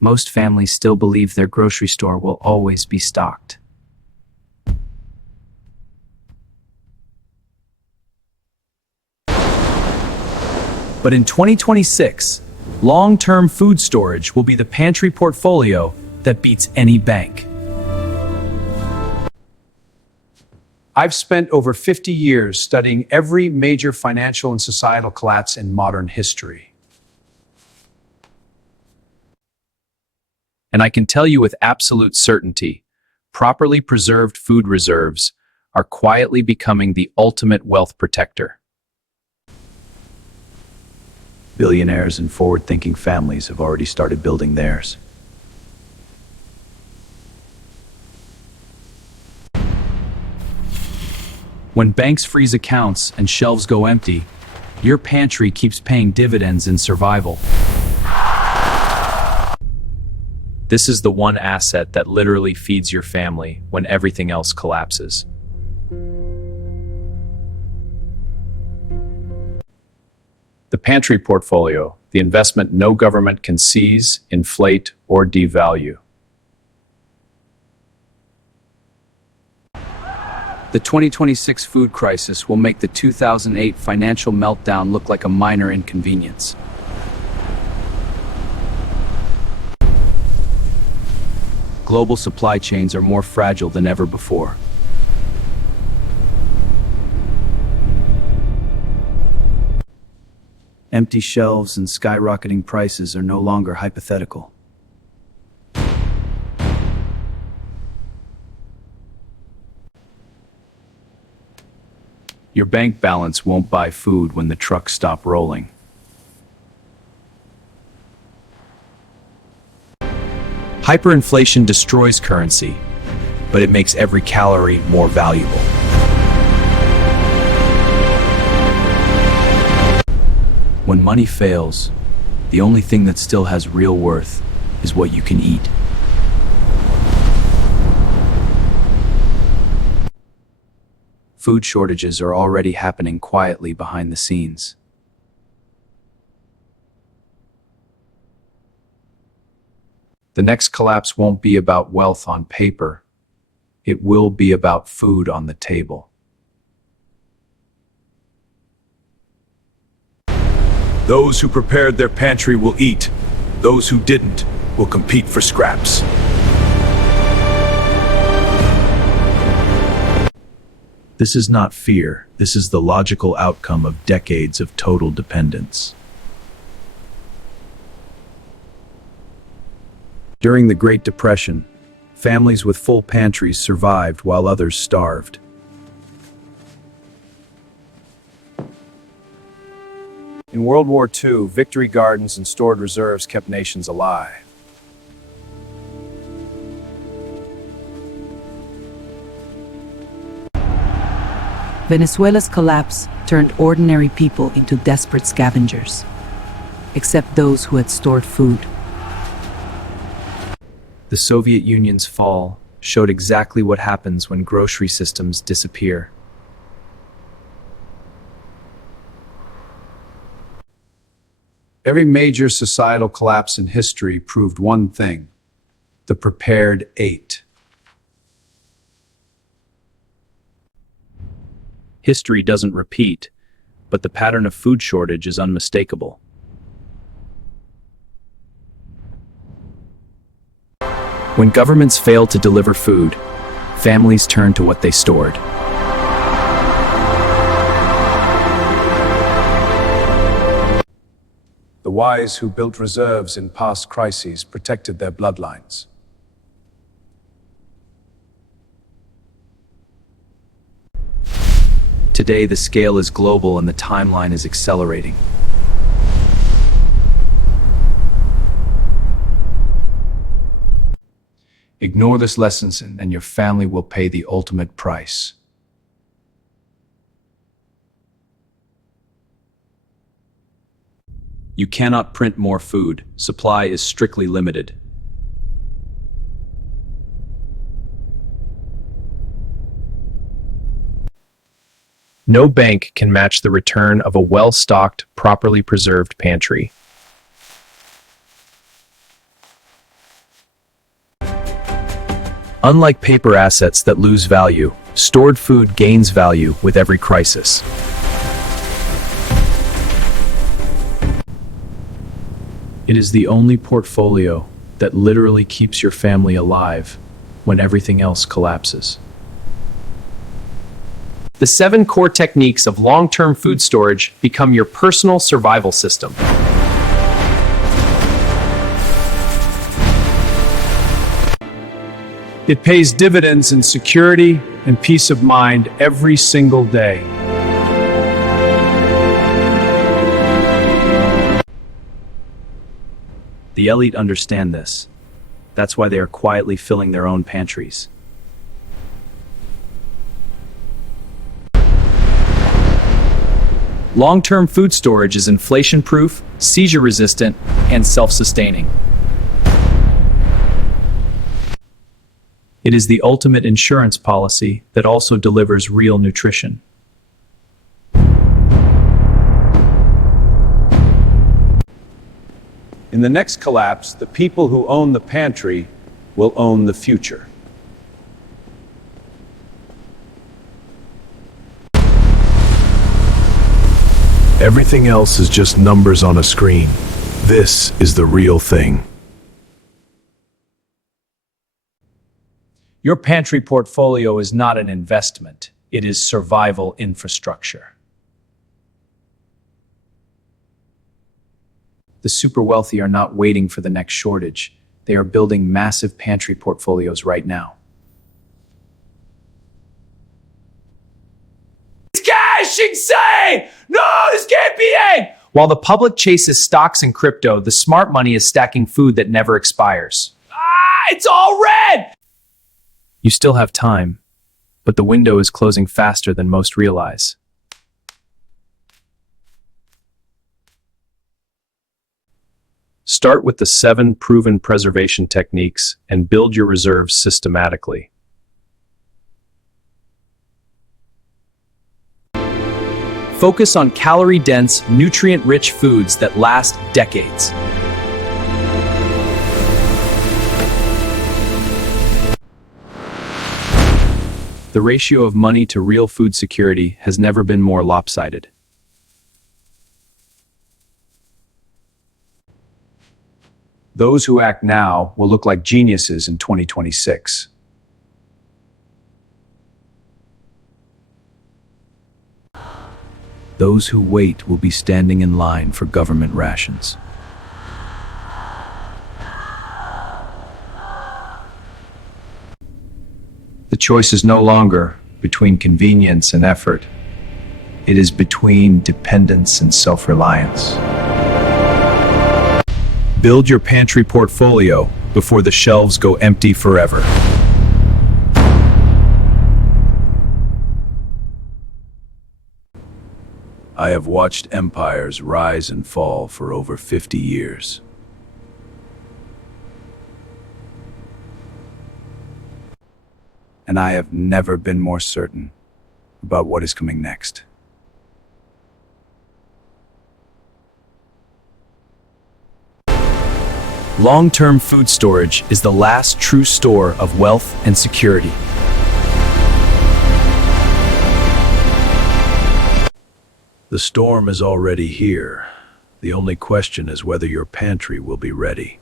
most families still believe their grocery store will always be stocked. But in 2026, long-term food storage will be the pantry portfolio that beats any bank. I've spent over 50 years studying every major financial and societal collapse in modern history. And I can tell you with absolute certainty, properly preserved food reserves are quietly becoming the ultimate wealth protector. Billionaires and forward-thinking families have already started building theirs. When banks freeze accounts and shelves go empty, your pantry keeps paying dividends in survival. This is the one asset that literally feeds your family when everything else collapses. The pantry portfolio, the investment no government can seize, inflate, or devalue. The 2026 food crisis will make the 2008 financial meltdown look like a minor inconvenience. Global supply chains are more fragile than ever before. Empty shelves and skyrocketing prices are no longer hypothetical. Your bank balance won't buy food when the trucks stop rolling. Hyperinflation destroys currency, but it makes every calorie more valuable. When money fails, the only thing that still has real worth is what you can eat. Food shortages are already happening quietly behind the scenes. The next collapse won't be about wealth on paper. It will be about food on the table. Those who prepared their pantry will eat. Those who didn't will compete for scraps. This is not fear. This is the logical outcome of decades of total dependence. During the Great Depression, families with full pantries survived while others starved. In World War II, victory gardens and stored reserves kept nations alive. Venezuela's collapse turned ordinary people into desperate scavengers, except those who had stored food. The Soviet Union's fall showed exactly what happens when grocery systems disappear. Every major societal collapse in history proved one thing: the prepared ate. History doesn't repeat, but the pattern of food shortage is unmistakable. When governments fail to deliver food, families turn to what they stored. The wise who built reserves in past crises protected their bloodlines. Today, the scale is global and the timeline is accelerating. Ignore this lesson and your family will pay the ultimate price. You cannot print more food. Supply is strictly limited. No bank can match the return of a well-stocked, properly preserved pantry. Unlike paper assets that lose value, stored food gains value with every crisis. It is the only portfolio that literally keeps your family alive when everything else collapses. The 7 core techniques of long-term food storage become your personal survival system. It pays dividends in security and peace of mind every single day. The elite understand this. That's why they are quietly filling their own pantries. Long-term food storage is inflation-proof, seizure-resistant, and self-sustaining. It is the ultimate insurance policy that also delivers real nutrition. In the next collapse, the people who own the pantry will own the future. Everything else is just numbers on a screen. This is the real thing. Your pantry portfolio is not an investment. It is survival infrastructure. The super wealthy are not waiting for the next shortage. They are building massive pantry portfolios right now. This cash insane! No, this can't be it! While the public chases stocks and crypto, the smart money is stacking food that never expires. It's all red! You still have time, but the window is closing faster than most realize. Start with the 7 proven preservation techniques and build your reserves systematically. Focus on calorie-dense, nutrient-rich foods that last decades. The ratio of money to real food security has never been more lopsided. Those who act now will look like geniuses in 2026. Those who wait will be standing in line for government rations. The choice is no longer between convenience and effort. It is between dependence and self-reliance. Build your pantry portfolio before the shelves go empty forever. I have watched empires rise and fall for over 50 years. And I have never been more certain about what is coming next. Long-term food storage is the last true store of wealth and security. The storm is already here. The only question is whether your pantry will be ready.